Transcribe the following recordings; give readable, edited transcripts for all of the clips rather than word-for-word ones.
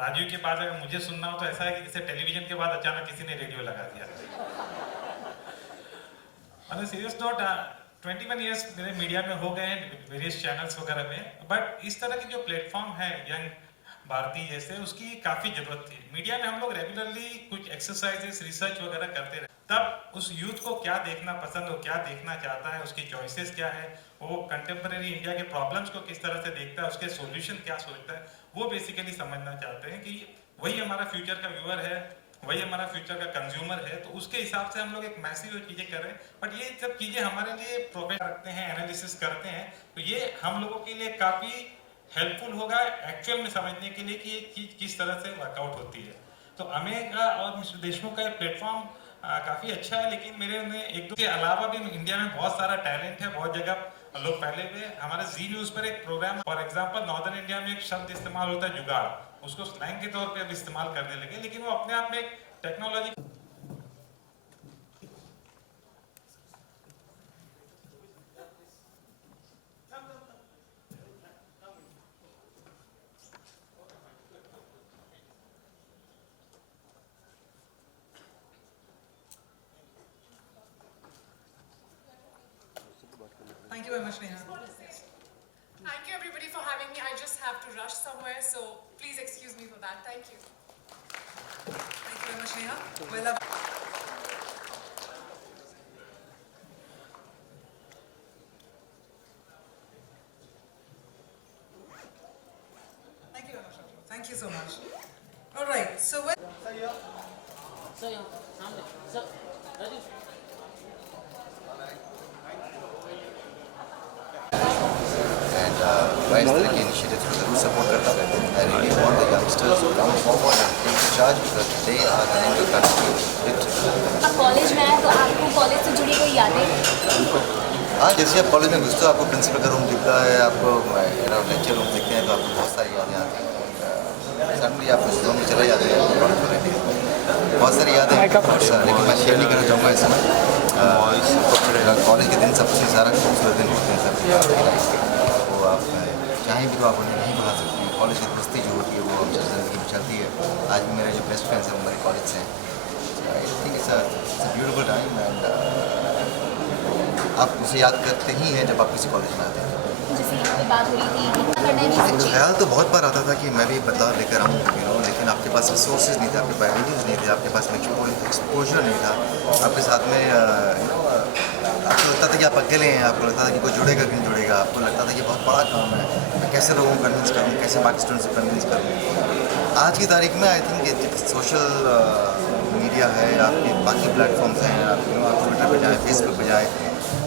राजीव के बाद अगर मुझे सुनना हो तो ऐसा है कि जैसे टेलीविजन के बाद अचानक किसी ने रेडियो लगा दिया। ऑन सीरियस नोट 21 ईयर्स मेरे मीडिया में हो गए हैं, वेरियस चैनल्स वगैरह में, बट इस तरह की जो प्लेटफॉर्म है यंग भारती जैसे, उसकी काफ़ी ज़रूरत थी। मीडिया में हम लोग रेगुलरली कुछ एक्सरसाइजेस रिसर्च वगैरह करते रहे, तब उस यूथ को क्या देखना पसंद हो, क्या देखना चाहता है, उसकी चॉइसेस क्या है, वो कंटेम्प्रेरी इंडिया के प्रॉब्लम्स को किस तरह से देखता है, उसके सॉल्यूशन क्या सोचता है, वो बेसिकली समझना चाहते हैं कि वही हमारा फ्यूचर का व्यूअर है, वही हमारा फ्यूचर का कंज्यूमर है। तो उसके हिसाब से हम लोग एक मैसिव चीज़ें कर रहे हैं, बट ये सब चीज़ें हमारे लिए प्रोफेशन रखते हैं, एनालिसिस करते हैं, तो ये हम लोगों के लिए काफ़ी हेल्पफुल होगा एक्चुअल में समझने के लिए कि ये चीज़ किस तरह से वर्कआउट होती है। तो अमेरिका और मिस्टर देशमुख का प्लेटफॉर्म काफ़ी अच्छा है, लेकिन मेरे में एक दो के अलावा भी इंडिया में बहुत सारा टैलेंट है, बहुत जगह लोग पहले हुए। हमारे जी न्यूज़ पर एक programme, for example northern India में एक शब्द इस्तेमाल होता है जुगाड़, उसको स्लैंग के तौर पे अब इस्तेमाल करने लगे, लेकिन वो अपने आप में एक technology. Thank you very much, Neha. Thank you everybody for having me. I just have to rush somewhere, so please excuse me for that. Thank you. Thank you very much, Neha. Well, thank you very much. Thank you so much. All right. So when and why is the initiatives to support करता है. I really want the youngsters to come forward and take charge because they are running the country literally. आप college में आए तो आपको college से जुड़ी कोई यादें? हाँ, जैसे आप कॉलेज में घुसते हो आपको प्रिंसिपल का रूम दिखता है, आपको लेक्चर रूम दिखते हैं, तो आपको बहुत सारी यादें आती हैं. सडनली आप उस रूम में चले जाते हैं, बहुत सारी यादें हैं, लेकिन मैं शेयर नहीं करना चाहूँगा इस समय. कॉलेज के दिन सबसे ज़्यादा खूबसूरत दिन होते हैं सबकी लाइफ के, वो आप चाहें भी तो आप उन्हें नहीं भुला सकते हैं. कॉलेज की दोस्ती जो होती है वो हमेशा ज़िंदगी में चलती है. आज भी मेरे जो बेस्ट फ्रेंड्स हैं वो मेरे कॉलेज से हैं. I think it's a beautiful time and आप उसे याद करते ही हैं जब आप किसी कॉलेज में आते हैं. जैसे यहाँ पे बात हो रही थी कि करना नहीं चाहिए। ख्याल तो बहुत बार आता था कि मैं भी बदलाव लेकर आऊँ, लेकिन आपके पास रिसोर्सेज नहीं थे, आपके पास आइडियाज़ नहीं थे, आपके पास एक्सपोजर नहीं था, आपके साथ में आपको लगता था कि आप अकेले हैं, आपको लगता था कि कोई जुड़ेगा कि नहीं जुड़ेगा, आपको लगता था कि बहुत बड़ा काम है, मैं कैसे लोगों को कन्विंस करूँ, कैसे बाकी स्टूडेंट्स को कन्विंस करूँ. आज की तारीख में आई थिंक सोशल मीडिया है, आपके बाकी प्लेटफॉर्म्स हैं, आप ट्विटर पर जाएँ, फेसबुक पर जाएँ,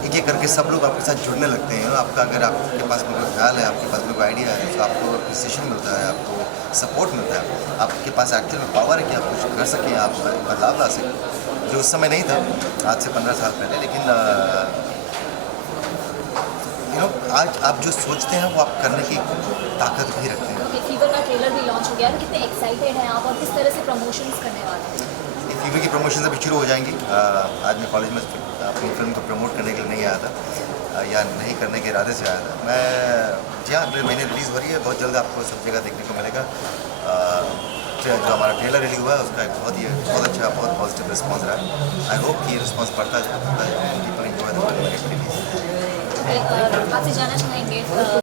एक करके सब लोग आपके साथ जुड़ने लगते हैं. आपका अगर आपके पास कोई ख्याल है, आपके पास कोई आइडिया है, तो आपको अप्रिसिएशन मिलता है, आपको सपोर्ट मिलता है, आपके पास एक्चुअल में पावर है कि आप कुछ कर सकें, आप बदलाव ला सकें, जो उस समय नहीं था आज से 15 साल पहले. लेकिन आज आप जो सोचते हैं वो आप करने की ताकत भी रखते हैं. फीवर का ट्रेलर भी लॉन्च हो गया है, कितने एक्साइटेड हैं आप और किस तरह से प्रमोशंस करने वाले हैं? फीवर की प्रमोशन अभी शुरू हो जाएंगी. आज मैं कॉलेज में अपनी फिल्म को प्रमोट करने के लिए नहीं आया था, या नहीं करने के इरादे से आया था. मैं जी हाँ, अगले महीने रिलीज़ हो रही है, बहुत जल्द आपको सब जगह देखने को मिलेगा. जो हमारा ट्रेलर रिलीज हुआ है उसका एक बहुत अच्छा, बहुत पॉजिटिव रिस्पांस रहा है. आई होप कि रिस्पांस बढ़ता जाए and people enjoy the release. आपसे जानना चाहेंगे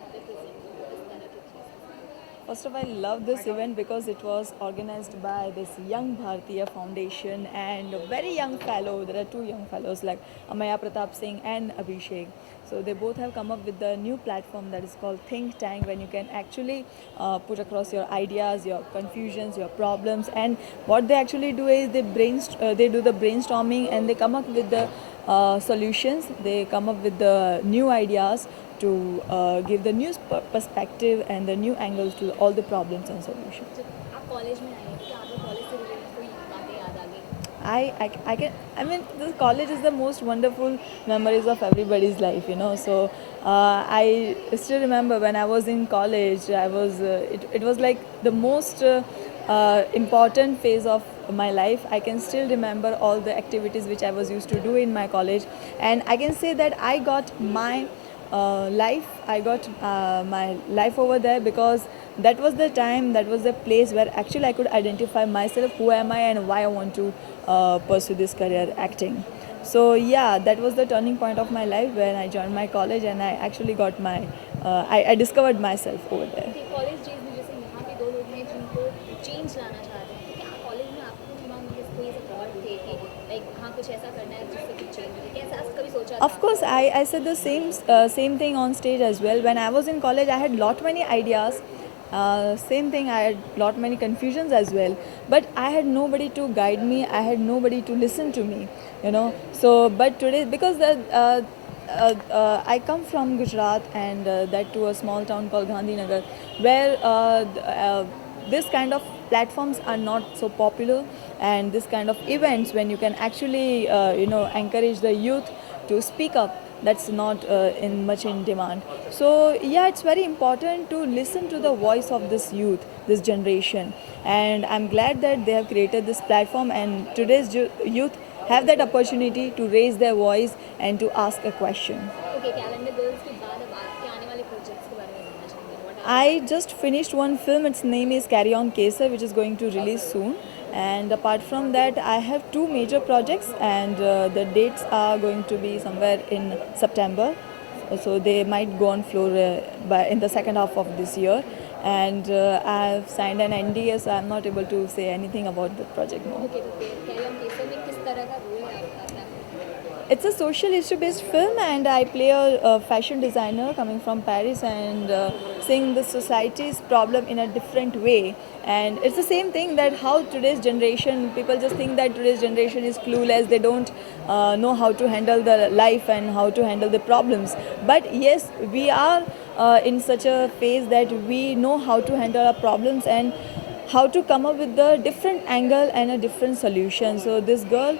First of all, I love this event because it was organized by this Young Bharatiya Foundation and a very young fellow. There are two young fellows like Amaya Pratap Singh and Abhishek. So they both have come up with the new platform that is called Think Tank, when you can actually put across your ideas, your confusions, your problems. And what they actually do is they do the brainstorming and they come up with the solutions. They come up with the new ideas to give the new perspective and the new angles to all the problems and solutions. आप college में आए कि आपको college से related कोई बातें याद आ गई? I mean, this college is the most wonderful memories of everybody's life, So I still remember when I was in college, it was like the most important phase of my life. I can still remember all the activities which I was used to do in my college, and I can say that I got my life over there because that was the time, that was the place where actually I could identify myself, who am I and why I want to pursue this career, acting. So yeah, that was the turning point of my life when I joined my college and I actually got my, I discovered myself over there. कि college days में जैसे यहाँ पे 2 लोग हैं जिनको change लाना चाहते हैं, तो क्या कॉलेज में आपके दिमाग में कोई ऐसे थॉट थे कि लाइक हाँ कुछ ऐसा करना है जिससे कुछ चेंज हो, कैसा कभी सोचा था? Of course, I said the same thing on stage as well. When I was in college, I had lot many ideas. Same thing, I had lot many confusions as well. But I had nobody to guide me. I had nobody to listen to me. You know. So, but today, because I come from Gujarat and that to a small town called Gandhinagar, where this kind of platforms are not so popular, and this kind of events when you can actually encourage the youth to speak up, that's not in much in demand. So yeah, it's very important to listen to the voice of this youth, this generation, and I'm glad that they have created this platform and today's youth have that opportunity to raise their voice and to ask a question. Okay, calendar girls के बाद अब आपके आने वाले projects के बारे में जानना चाहेंगे। What are- I just finished one film. Its name is Carry On Kesar, which is going to release soon. And apart from that, I have 2 major projects, and the dates are going to be somewhere in September. So they might go on floor in the second half of this year. And I have signed an NDA, so I'm not able to say anything about the project more. Okay, तो फिर carry on केसर में किस तरह का role है आपका? It's a social issue based film, and I play a fashion designer coming from Paris and seeing the society's problem in a different way. And it's the same thing that how today's generation, people just think that today's generation is clueless, they don't know how to handle the life and how to handle the problems. But yes, we are in such a phase that we know how to handle our problems and how to come up with the different angle and a different solution. So this girl,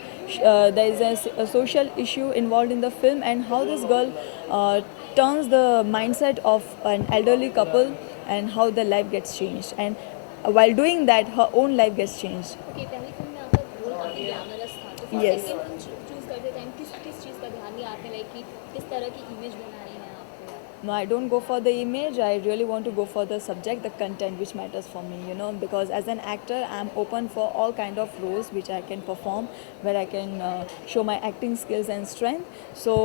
there is a social issue involved in the film, and how this girl turns the mindset of an elderly couple and how their life gets changed. And while doing that, her own life gets changed. Okay, पहली film में आपका role काफ़ी glamorous था, तो फिर Yes. Second film choose करते time किस किस चीज़ का ध्यान दिया आपने, लाइक कि किस तरह की इमेज बनानी है आपको? No, I don't go for the image. I really want to go for the subject, the content which matters for me, because as an actor, I'm open for all kind of roles which I can perform, where I can show my acting skills and strength. So,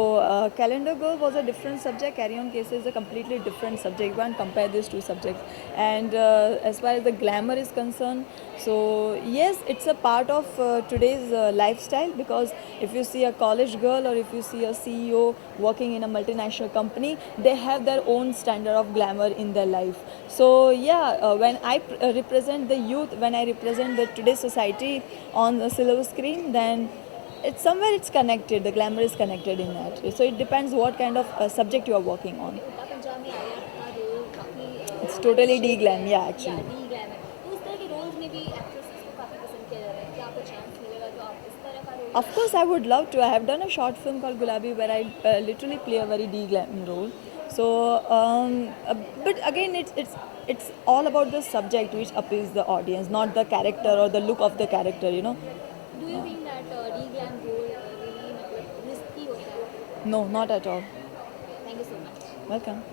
Calendar Girl was a different subject. Carry On Case is a completely different subject. You can't compare these 2 subjects. And as far as the glamour is concerned, so yes, it's a part of today's lifestyle, because if you see a college girl or if you see a CEO working in a multinational company, they have their own standard of glamour in their life. So yeah, when I represent the youth, when I represent the today's society on the silver screen, then it's somewhere it's connected, the glamour is connected in that. So it depends what kind of subject you are working on. उल्टा पंजाब में आया का role काफ़ी It's totally de-glam, yeah, actually. D glam है, तो उस तरह के रोल्स में भी एक्ट्रेसेस को काफ़ी पसंद किया जाता है। क्या आपको चांस मिलेगा तो आप इस तरह का role? Of course, I would love to. I have done a short film called Gulabi where I literally play a very de-glam role. So, but again, it's all about the subject which appeals the audience, not the character or the look of the character. Do you think that de glam role really मतलब risky होता है? No, not at all. Thank you so much. Welcome.